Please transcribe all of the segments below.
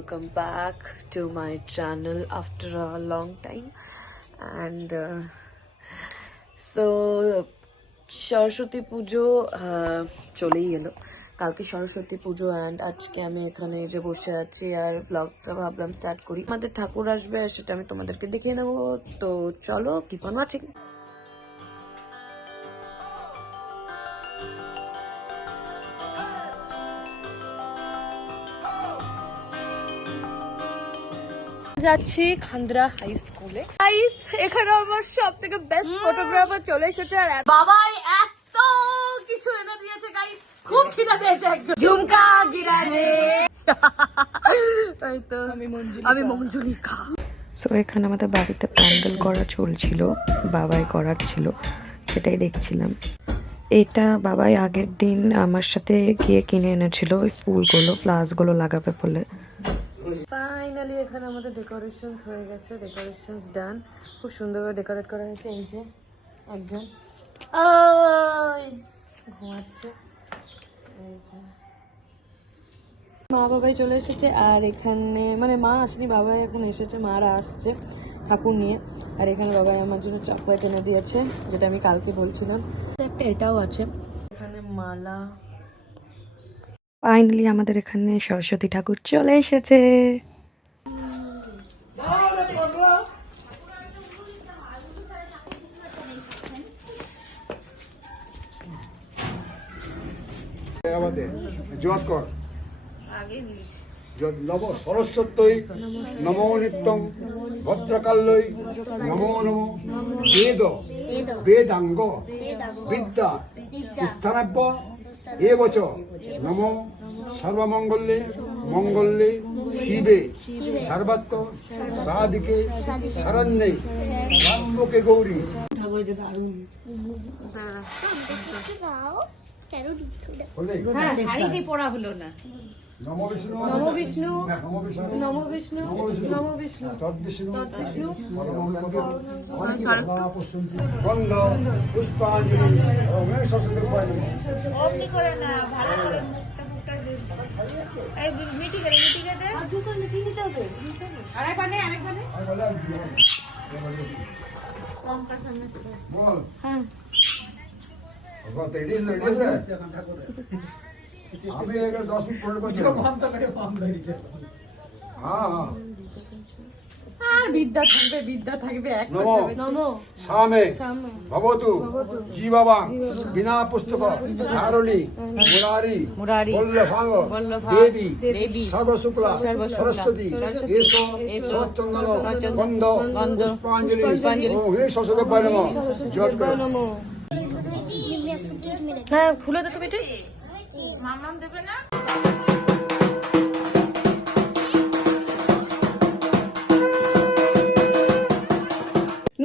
welcome back to my channel after a long time. And so Saraswati পুজো চলেই এলো, কালকে সরস্বতী পুজো and আজকে আমি এখানে যে বসে আছি আর ব্লগটা ভাবলাম স্টার্ট করি। আমাদের ঠাকুর আসবে সেটা আমি তোমাদেরকে দেখিয়ে নেবো, তো চলো কিপ অন ওয়াচিং। যাচ্ছি খান্দ্রা হাই স্কুলে। গাইস, এখানে আমার সব থেকে বেস্ট ফটোগ্রাফার চলে এসেছে আর বাবাই এত কিছু এনে দিয়েছে। গাইস, খুব খিদা পেয়েছে। একজন ঝুমকা গিরানে, তাই তো আমি মঞ্জুলিকা। সো এখানে আমাদের বাড়িতে প্যান্ডেল করা চলছিল, বাবাই করার ছিল, সেটাই দেখছিলাম। এটা বাবাই আগের দিন আমার সাথে গিয়ে কিনে এনেছিল ওই ফুলগুলো, ফ্লাওয়ার্সগুলো লাগাবে বলে। ফাইনালি এখানে আমাদের ডেকোরেশনস হয়ে গেছে, ডেকোরেশনস ডান। খুব সুন্দরভাবে ডেকোরেট করা হয়েছে। এই যে একজন ঘুমাচ্ছে, এই যে মা বাবাই চলে এসেছে। আর এখানে মানে মা আসেনি, বাবাই এখন এসেছে, মারা আসছে ঠাকুর নিয়ে। আর এখানে বাবাই আমার জন্য চকলেট এনে দিয়েছে, যেটা আমি কালকে বলছিলাম। একটা এটাও আছে, এখানে মালা। ফাইনালি আমাদের এখানে সরস্বতী ঠাকুর চলে এসেছে। সরস্বত্যই নমো নিত্যং ভদ্রকাল্যই নমো নমো বেদ বেদাঙ্গ বিদ্যা স্থানাব্য এবচ নমো সর্বমঙ্গলে মঙ্গলে শিবে সর্বত্র সাধিকে শরণ্যে রাম্বকে গৌরী। নমো বিষ্ণু নমো বিষ্ণু নমো বিষ্ণু নমো বিষ্ণু তদ্বিষ্ণু তদ্বিষ্ণু গন্ধ পুষ্পাঞ্জলি সরস্বতী অগ্নি করে না, ভালো করে এই মিটি করে দে আজু করে মিটি দিতে হবে। আরেক বানে কম কা সামনে বল। হ্যাঁ বাবা রেডি আছে। আমি এর 10 মিনিট পরে বলছি কম তো করে কম ধরিছে। হ্যাঁ আর বিদ্যা থাকবে এক কথা। নমো সামে ভবতু জীবাবা বিনা পুস্তক ধারণী মুরারি বল্লভাঙ্গ দেবী সর্বশুক্লা সরস্বতী এসো সচ্চন্দন গন্ধ পুষ্পাঞ্জলি ওম হে সরস্বতী নমঃ জপ করো। হ্যাঁ খুলে দে তো বেটে, মামা দেবে না।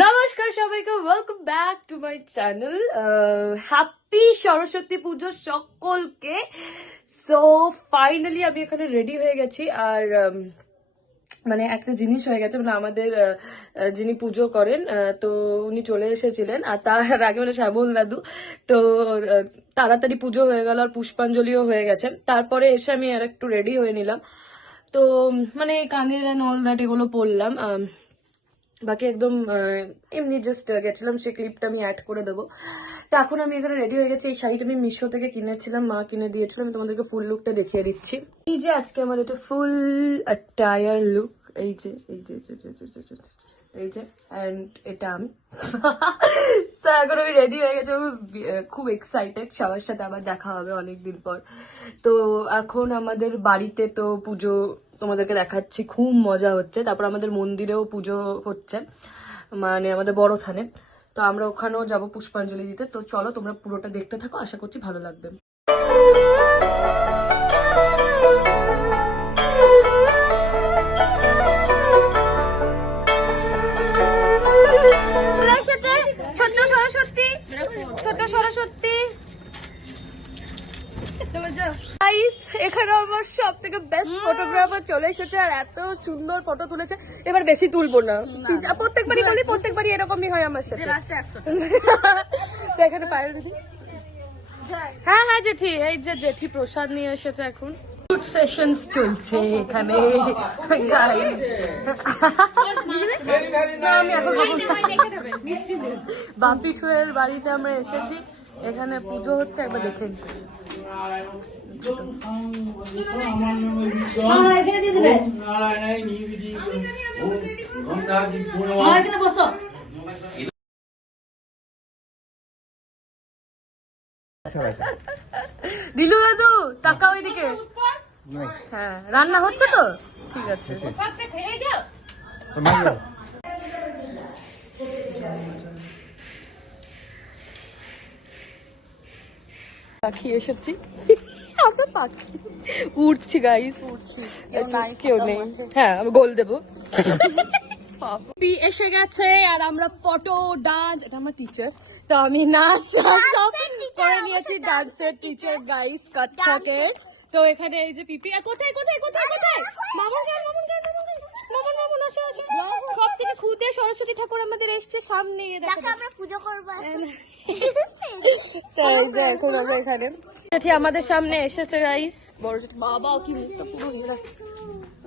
নমস্কার সবাইকে, welcome back to my channel. Happy Saraswati পুজো সকলকে। সো ফাইনালি আমি এখানে রেডি হয়ে গেছি। আর মানে একটা জিনিস হয়ে গেছে, মানে আমাদের যিনি পুজো করেন তো উনি চলে এসেছিলেন। আর তার আগে মানে শ্যামল দাদু, তো তাড়াতাড়ি পুজো হয়ে গেল আর পুষ্পাঞ্জলিও হয়ে গেছে। তারপরে এসে আমি আর একটু রেডি হয়ে নিলাম, তো মানে কানের অ্যান্ড অল দ্যাট এগুলো পরলাম। বাকি একদম এমনি জাস্ট গেছিলাম, সেই ক্লিপটা আমি অ্যাড করে দেবো। তো এখন আমি এখানে রেডি হয়ে গেছি। এই শাড়িটা আমি মিশো থেকে কিনেছিলাম, মা কিনে দিয়েছিল। আমি তোমাদেরকে ফুল লুকটা দেখিয়ে দিচ্ছি। এই যে আজকে আমার এটা ফুল অ্যাটায়ার লুক, এই যে অ্যান্ড এটা আমি। তো এখন আমি রেডি হয়ে গেছি, আমি খুব এক্সাইটেড, সবার সাথে আবার দেখা হবে অনেকদিন পর। তো এখন আমাদের বাড়িতে তো পুজো তোমাদেরকে দেখাচ্ছি, খুব মজা হচ্ছে। তারপর আমাদের মন্দিরেও পুজো হচ্ছে, মানে আমাদের বড় থানে। তো আমরা ওখানেও যাবো পুষ্পাঞ্জলি দিতে। তো চলো তোমরা পুরোটা দেখতে থাকো, আশা করছি ভালো লাগবে। সরস্বতী এখানে আমার সব থেকে বেস্ট ফটোগ্রাফার চলে এসেছে আর এত সুন্দর ফটো তুলেছে। এবার বেশি তুলবো না, প্রত্যেকবারই বলি, প্রত্যেকবারই এরকমই হয় আমার সাথে। এখানে পায়েল দিদি, হ্যাঁ জেঠি, এই যে জেঠি প্রসাদ নিয়ে এসেছে এখন। ফটোশুট সেশনস চলছে এখানে guys। না, আমি এখন বাপি খুয়ের বাড়িতে আমরা এসেছি, এখানে পুজো হচ্ছে, একবার দেখে নিই। এখানে দিয়ে দেবে, এখানে বসো। দিলু দাদু টাকা ওইদিকে। হ্যাঁ, রান্না হচ্ছে তো, ঠিক আছে। পাখি এসেছি, আমরা পাখি উঠছি গাইস, কেউ নেই। হ্যাঁ, আমি গোল দেবো। এসে গেছে আর আমরা ফটো ডান্স, এটা আমার টিচার, তো আমি নাচ সব করে নিয়েছি, ডান্সের টিচার গাইস কত্থকের। তো এখানে এই যে পিপি, আর কোথায় কোথায় কোথায় কোথায় মামুন গান, মামুন গান, মামুন গান, মামুন মামুন আসো আসো। সব থেকে খুদে সরস্বতী ঠাকুর আমাদের এসছে সামনে, দেখো আমরা পুজো করব। তো এই যে এখন আমরা এখানে জেঠি আমাদের সামনে এসেছে গাইস, বড় জেঠি। বাবা কি মুখটা পুরো ইয়ে,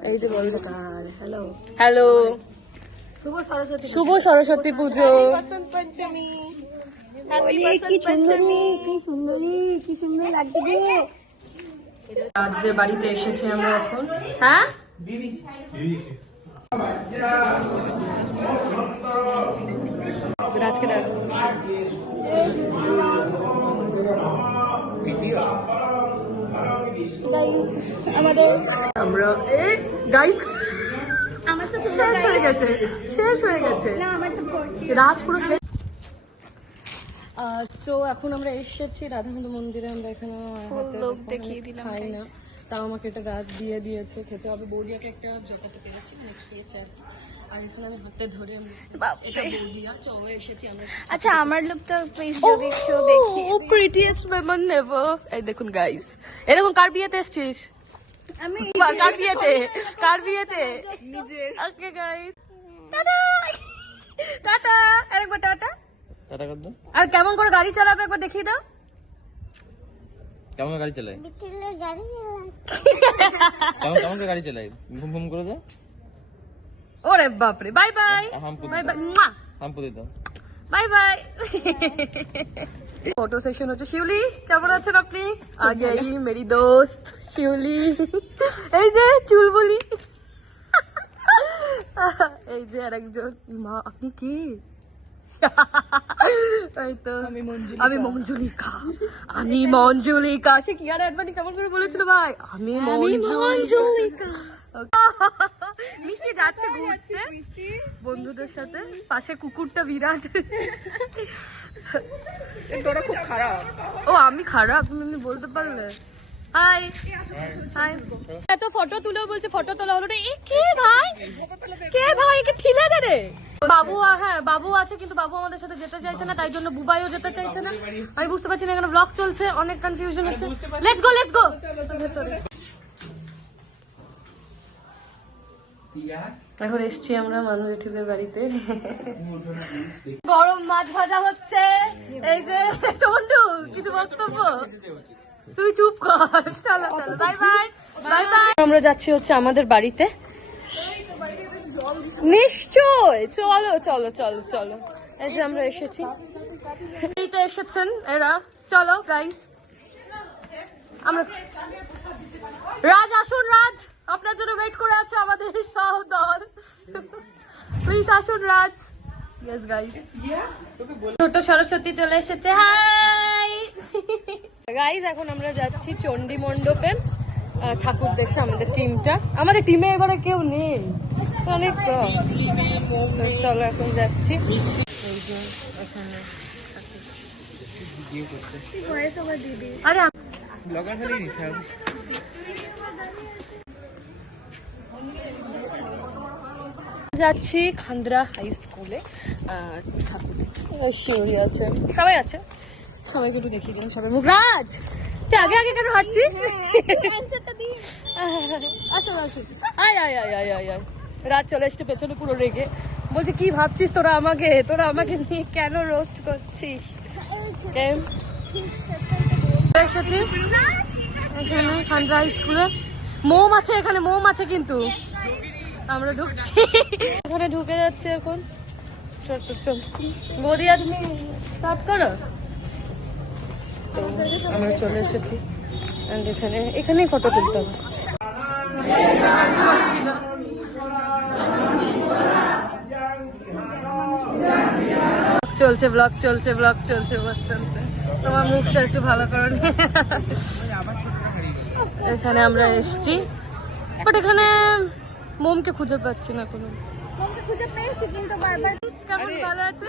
এই যে বড় জেঠি। হ্যালো হ্যালো, শুভ সরস্বতী পুজো। রাজদের বাড়িতে এসেছি আমরা এখন। হ্যাঁ, রাজকে ডাক। আমরা গাইস শেষ হয়ে গেছে, শেষ হয়ে গেছে রাত পুরো শেষ। সো এখন আমরা এসেছি রাধাকান্ত মন্দিরে, আমরা এখানে লোক দেখিয়ে দিলাম, খাই না, তাও আমাকে একটা গাছ দিয়ে দিয়েছে, খেতে হবে। বৌদিয়াকে একটা জটাতে পেরেছি, মানে খেয়েছে আর কি। আর এখানে আমি হাতে ধরে এটা বৌদিয়া চলে এসেছি আমরা। আচ্ছা, আমার লুকটা প্লিজ যদি একটু দেখি। ও প্রিটিয়েস্ট উইমেন নেভার। এই দেখুন গাইস, এই দেখুন কার বিয়েতে এসেছিস? আমি কার বিয়েতে? কার বিয়েতে? নিজের। ওকে গাইস, টাটা টাটা, আরেকবার টাটা টাটা কর দাও। আর কেমন করে গাড়ি চালাবে একবার দেখিয়ে দাও। কেমন গাড়ি চালায়? বিকেলে গাড়ি কেমন কেমন করে গাড়ি চালায়? ঘুম ঘুম করে দাও। ওরে বাপরে, বাই বাই বাই বাই, হাম পুদে দাও। Bye bye. ফটো সেশন হচ্ছে। শিউলি কেমন আছেন আপনি? আগে মেরি দোস্ত শিউলি, এই যে চুলবুলি, এই যে আরেকজন। মা আপনি কি? এই তো আমি মঞ্জুলিকা, আমি মঞ্জুলিকা। সে কি আর অ্যাডভান্স কেমন করে বলেছিল ভাই, আমি মঞ্জুলিকা। মিষ্টি যাচ্ছে ঘুরতে বন্ধুদের সাথে, পাশে কুকুরটা বিরাট। তোরা খুব খারাপ। ও আমি খারাপ, তুমি বলতে পারলে? High high. এত ফটো তুলেও বলছে ফটো তোলা হলো না। এ কে ভাই, কে ভাই, একে ঠিলে দে রে। বাবু, হ্যাঁ বাবু আছে, কিন্তু বাবু আমাদের সাথে যেতে চাইছে না, তাই জন্য বুবাইও যেতে চাইছে না। আমি বুঝতে পারছি না, এখানে ব্লগ চলছে, অনেক কনফিউশন হচ্ছে। Let's go let's go. এখন এসছি আমরা মানুষ জেঠিদের বাড়িতে, গরম মাছ ভাজা হচ্ছে। এই যে সন্টু, কিছু বক্তব্য? তুই চুপ কর। চলো চলো, বাই বাই বাই বাই। আমরা যাচ্ছি হচ্ছে আমাদের বাড়িতে। নিশ্চয়, চলো চলো চলো চলো। এই যে আমরা এসেছি, বাড়িতে এসেছেন এরা। চলো গাইস, আমরা রাজ আসুন, রাজ আপনার জন্য ওয়েট করে আছে আমাদের সহদল। প্লিজ আসুন রাজ। ইয়েস গাইস, ছোট সরস্বতী চলে এসেছে। হাই গাইস, এখন আমরা যাচ্ছি চণ্ডী মণ্ডপে ঠাকুর দেখতে। আমাদের টিমটা, আমাদের টিমে এবারে কেউ নেই, অনেক কম। চলো এখন যাচ্ছি। আরে যাচ্ছি খান্দ্রা হাই স্কুলে ঠাকুর দেখতে। শিউরি আছে, সবাই আছে, সবাইকে একটু দেখিয়ে দিলাম। সবাই মুখরাজ, তুই আগে আগে কেন হাঁটছিস? আসো আসো, আয় আয় আয় আয় আয় আয়। রাত চলে এসছে পেছনে পুরো রেগে, বলছে কি ভাবছিস তোরা আমাকে নিয়ে কেন রোস্ট করছিস? এখানে খান্দ্রা হাই স্কুলে মোম আছে এখানে, মোম আছে কিন্তু আমরা ঢুকছি এখানে, ঢুকে যাচ্ছে এখন। চল চল চল বৌদিয়া তুমি স্টার্ট করো। তো আমরা চলে এসেছি and এখানেই ফটো তুলতে হবে। চলছে ব্লগ, চলছে ব্লগ, চলছে ব্লগ, চলছে। তোমার মুখটা একটু ভালো করো। এখানে আমরা এসছি, বাট এখানে মোমকে খুঁজে পাচ্ছি না কোনো। মমকে খুঁজে পেয়েছি কিন্তু বারবার। কেমন ভালো আছে?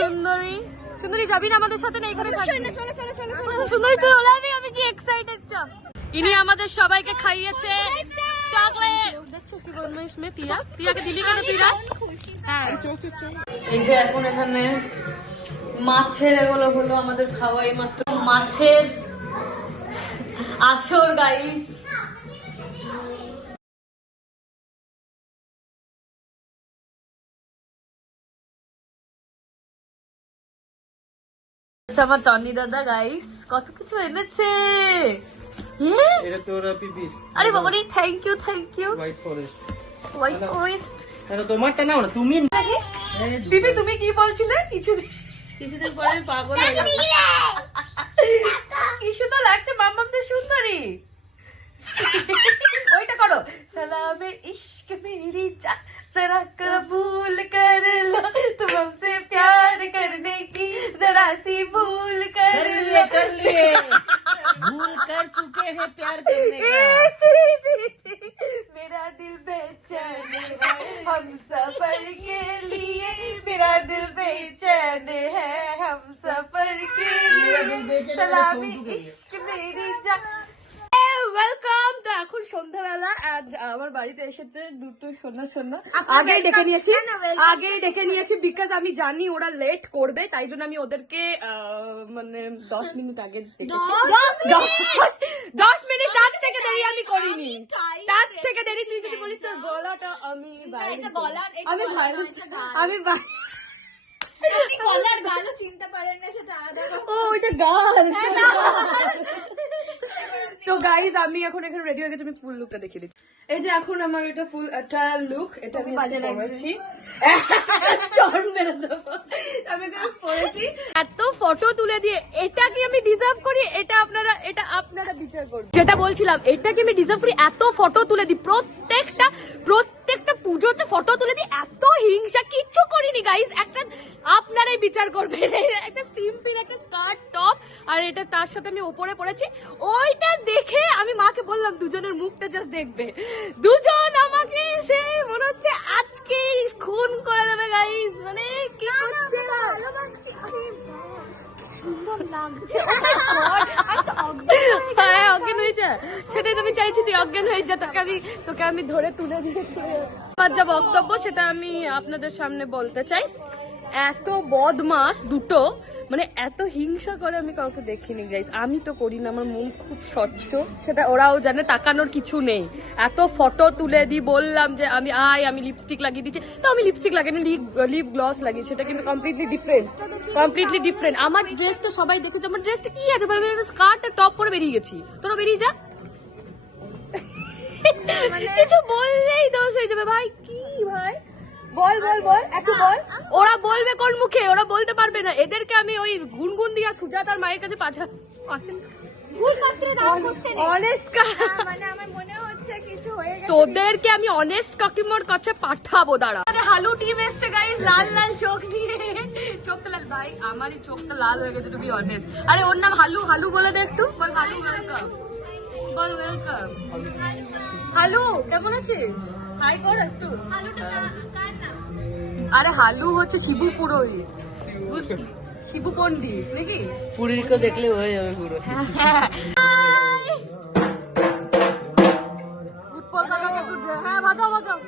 সুন্দরী, সুন্দরী যাবি না আমাদের সাথে? না এখানে থাকবি? চলো চলো চলো চলো। সুন্দরী চলে যাবি, আমি কি এক্সাইটেড। চ ইনি আমাদের সবাইকে খাইয়েছে চকলেট। দেখছো কি বদমাইশ মেয়ে টিয়া, টিয়াকে দিলি কেন তুই রাত? হ্যাঁ এই যে এখন এখানে মাছের এগুলো হলো আমাদের খাওয়াই মাত্র, মাছের আসর গাইস। আমার টনি দাদা গাইস কত কিছু এনেছে। এটা তোরা পিপি। আরে বাবা রে, thank you thank you. White forest. White forest এটা তোমারটা নাও না তুমি। পিপি তুমি কি বলছিলে? কিছুদিন পরে আমি পাগল হয়ে যাব। কি সুন্দর লাগছে মাম্মামদের সুন্দরী। ওইটা করো, সালামে ইश्क मेरी जान जरा कबूल कर लो, तुम हमसे प्यार करने की जरा सी भूल कर लो। कर लिए भूल कर चुके हैं प्यार करने का। मेरा दिल बेचैन है हम सफर के लिए, मेरा दिल बेचैन है हम सफर के लिए, सलामी इश्क मेरी जान। ওয়েলকাম। তো এখন সন্ধ্যাবেলা আজ আমার বাড়িতে এসেছে দুটো সোনা। আগেই ডেকে নিয়েছি বিকজ আমি জানি ওরা লেট করবে, তাই জন্য আমি ওদেরকে মানে 10 মিনিট আগে ডেকেছি। 10 মিনিট তার থেকে দেরি আমি করিনি, তার থেকে দেরি তুই যদি বলিস তোর গলাটা আমি গলার গালও চিনতে পারেন না, সেটা আলাদা কথা। ও ওইটা গাল। তো গাইজ আমি এখন এখানে রেডি হয়ে গেছি, আমি ফুল লুকটা দেখিয়ে দিচ্ছি। এই যে এখন আমার এটা ফুল একটা লুক, এটা আমি আজকে পরেছি। চড় মেরে দেবো। আমি এটা পরেছি, এত ফটো তুলে দিয়ে এটা কি আমি ডিজার্ভ করি? এটা আপনারা বিচার করুন। যেটা বলছিলাম, এটা কি আমি ডিজার্ভ করি? এত ফটো তুলে দিই, প্রত্যেকটা পুজোতে ফটো তুলে দিই, এত হিংসা কিচ্ছু করিনি গাইজ। একটা আপনারাই বিচার করবেন। একটা সিম্পল একটা স্কার্ট টপ আর এটা তার সাথে আমি ওপরে পরেছি, ওইটা দেখে আমি মাকে বললাম দুজনের মুখটা জাস্ট দেখবে। দুজন আমাকে সে মনে হচ্ছে আজকে খুন করে দেবে গাইজ। মানে কি করছে, ভালোবাসছি। আরে সুন্দর লাগছে। হ্যাঁ অজ্ঞান হয়ে যা, সেটাই তো আমি চাইছি তুই অজ্ঞান হয়ে যা, তোকে আমি ধরে তুলে দিয়ে ছুড়ে। আমার যা বক্তব্য সেটা আমি আপনাদের সামনে বলতে চাই। এত বদমাস দুটো, মানে এত হিংসা করে আমি কাউকে দেখিনি গাইস। আমি তো করি না, আমার মন খুব স্বচ্ছ, সেটা ওরাও জানে, তাকানোর কিছু নেই। এত ফটো তুলে দিই, বললাম যে আমি লিপস্টিক লাগিয়ে দিচ্ছি, তো আমি লিপস্টিক লাগাইনি, লিপ গ্লস লাগিয়ে, সেটা কিন্তু কমপ্লিটলি ডিফারেন্ট। আমার ড্রেসটা সবাই দেখেছে, আমার ড্রেসটা কি আছে ভাই, স্কার্ট আর টপ পরে বেরিয়ে গেছি, তোরা বেরিয়ে যা। কিছু বললেই দোষ হয়ে যাবে ভাই। কি ভাই বল একটু বল। ওরা বলবে কোন মুখে? ওরা বলতে পারবে না। এদেরকে আমি ওই গুনগুন দিয়া সুজাতার মায়ের কাছে পাঠাবো। তোদেরকে আমি অনেস্ট কাকিমার কাছে পাঠাবো, দাঁড়া। হালু টিম এসছে গাইস, লাল লাল চোখ নিয়ে। চোখটা লাল ভাই, আমারই চোখটা লাল হয়ে গেছে টু বি অনেস্ট। আরে ওর নাম হালু বলে দে একটু, বল হালু ওয়েলকাম, বল ওয়েলকাম। হালু কেমন আছিস? হাই কর একটু। আরে হালু হচ্ছে শিবু পুরোহিত, বুঝলি? শিবু পন্ডিত নাকি? পুরীকে দেখলে হয়ে যাবে পুরো। হ্যাঁ বাজাও।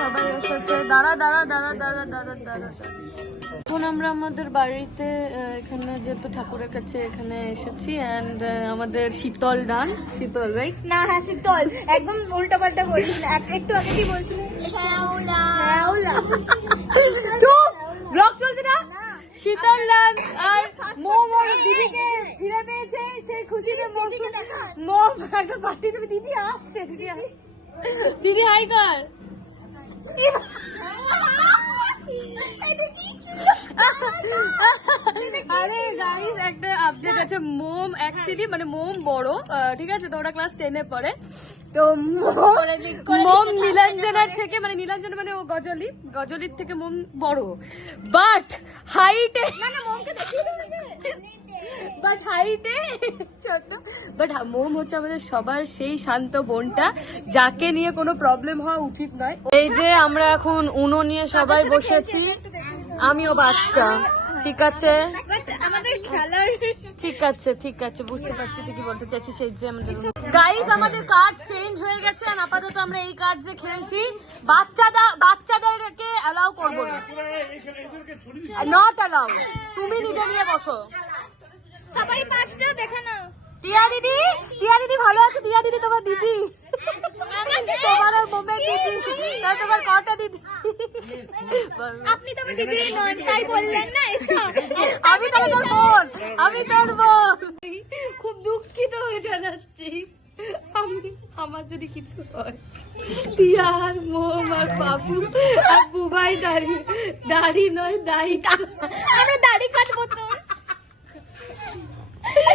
সবাই এসেছে। দাঁড়া দাঁড়া দাঁড়া দাঁড়া দাঁড়া দাঁড়া। এখন আমরা আমাদের বাড়িতে এখানে যেহেতু ঠাকুরের কাছে এখানে এসেছি অ্যান্ড আমাদের শীতল ডান, শীতল রাইট? না হ্যাঁ শীতল একদম উল্টা পাল্টা বলছিস না, একটু আগে কি বলছিলি? শ্যাওলা শ্যাওলা চুপ, ব্লগ চলছে না। শীতল ডান আর মোম ওর দিদিকে ফিরে পেয়েছে, সেই খুশিতে মোম একটা পার্টি দেবে। দিদি আসছে, দিদি হাই কর। আরে গাইস একটা আপডেট আছে, মোম অ্যাকচুয়ালি মানে মোম বড়, ঠিক আছে, তো ওরা ক্লাস 10 এ পড়ে। তো মোম নীলাঞ্জনার থেকে মানে নীলাঞ্জনা মানে ও গজলির থেকে মোম বড়, বাট হাইটে ছোট। বাট মোম হচ্ছে আমাদের সবার সেই শান্ত বোনটা, যাকে নিয়ে কোনো প্রবলেম হওয়া উচিত নয়। এই যে আমরা এখন উনো নিয়ে সবাই বসেছি, আমিও বাচ্চা, ঠিক আছে আমাদের খেলার ঠিক আছে বুঝতে পারছি তুই কি বলতে চাইছিস। সেই যে আমাদের গাইস আমাদের কার্ড চেঞ্জ হয়ে গেছে, আর আপাতত আমরা এই কার্ডে খেলছি। বাচ্চাদেরকে অ্যালাউ করবো না, নট অ্যালাউ। তুমি নিজে নিয়ে বসো। সবারই 5টা দেখে নাও। টিয়া দিদি ভালো আছে? টিয়া দিদি তোমার দিদি, তোমার আর মোমের দিদি, তাই তোমার কটা দিদি? আপনি তো আমার দিদি নন, তাই বললেন না এসো। আমি তাহলে তোর বোন, আমি তোর বোন। খুব দুঃখিত হয়ে জানাচ্ছি, আমার যদি কিছু হয়। টিয়া আর মোম আর বাবু আর বুবাই দাড়ি নয় দাড়ি, আমরা দাড়ি কাটবো তো।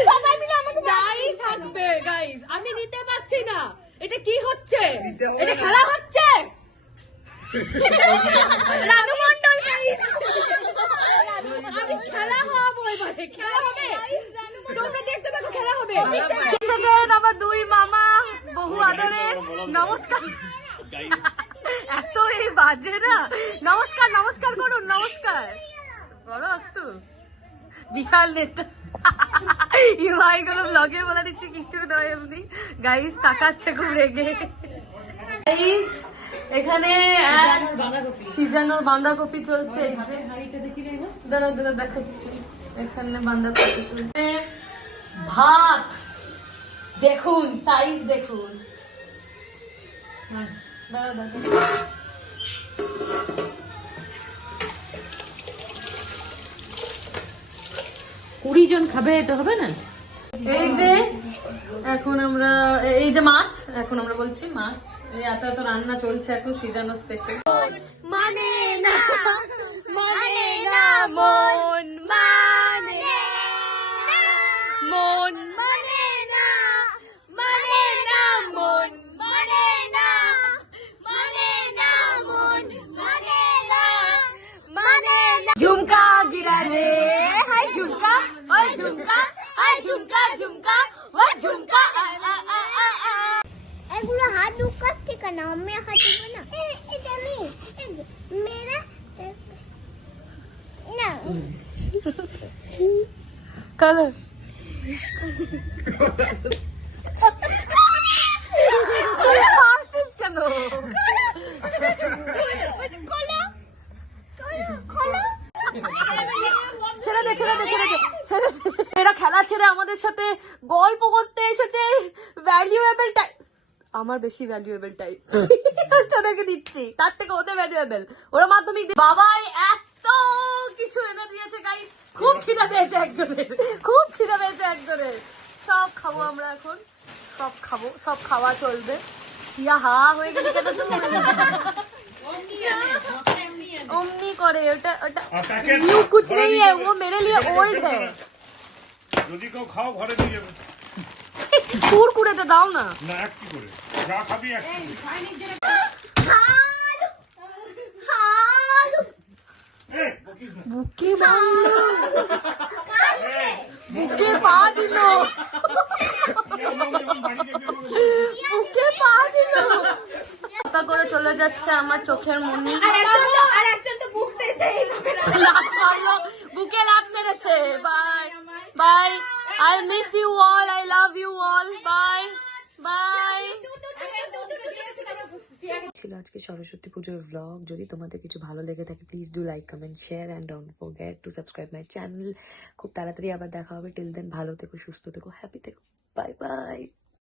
সবাই মিলে আমাকে দাড়ি থাকবে। গাইস আমি নিতে পারছি না, এটা কি হচ্ছে? এটা খেলা হচ্ছে? রানু মন্ডল আমি খেলা হবো, এবারে খেলা হবে, তোমরা দেখতে থাকো, খেলা হবে। এসেছেন আমার দুই মামা, বহু আদরের, নমস্কার। এত এই বাজে না, নমস্কার করুন, নমস্কার বড় একটু বিশাল নেতা। ইমাইগুলো ব্লগে বলে দিচ্ছি, কিছু নয় এমনি। গাইস তাকাচ্ছে খুব রেগে। গাইস এখানে সিজানোর বাঁধাকপি চলছে, এই যে দাঁড়া দেখাচ্ছি, এখানে বাঁধাকপি চলছে, ভাত দেখুন, সাইজ দেখুন, দাঁড়া 20 জন খাবে, এটা হবে না? এই যে এখন আমরা এই যে মাছ, এখন আমরা বলছি মাছ, এই এত রান্না চলছে এখন সিজানো স্পেশাল। মানে না মন মানে মন মানে না মন মানে না झुमका गिरा रे, हाय झुमका, ओए झुमका, हाय झुमका झुमका, वो झुमका এগুলো হাত ঢুকার ঠিকানা, আমি হাত দিব না। এটা আমি মেরা না कलर কেন? এরা খেলা ছেড়ে আমাদের সাথে গল্প করতে এসেছে। ভ্যালুয়েবল টাইম, আমার বেশি ভ্যালুয়েবল টাইম তাদেরকে দিচ্ছি, তার থেকে ওদের ভ্যালুয়েবল। ওরা মাধ্যমিক বাবাই এত কিছু এনে দিয়েছে গাইস, খুব খিদা পেয়েছে একজনের, সব খাবো আমরা এখন, সব খাবো, সব খাওয়া চলবে। ইয়া হা হয়ে গেলে কেন তুই? ओमनी करे ওটা নিউ कुछ नहीं है, वो मेरे लिए ओल्ड है। যদি কেউ খাও ঘরে দিয়ে যাবে, কুড়কুড়েতে দাও না। না এক কি করে যা খাবি এক কি করে। বুকে মারলো, বুকে পা দিল, বুকে পা দিল। কথা করে চলে যাচ্ছে আমার চোখের মনি। আর একজন তো বুকটাইতে এইভাবে লাফ মারলো, বুকে লাফ মেরেছে। Bye bye, I miss you all, I love you all, bye bye. ছিল আজকে সরস্বতী পুজোর ব্লগ। যদি তোমাদের কিছু ভালো লেগে থাকে please do like, comment, share and don't forget to subscribe my channel. খুব তাড়াতাড়ি আবার দেখা হবে। টিল দেন ভালো থেকো, সুস্থ থেকো, হ্যাপি থেকো। Bye bye.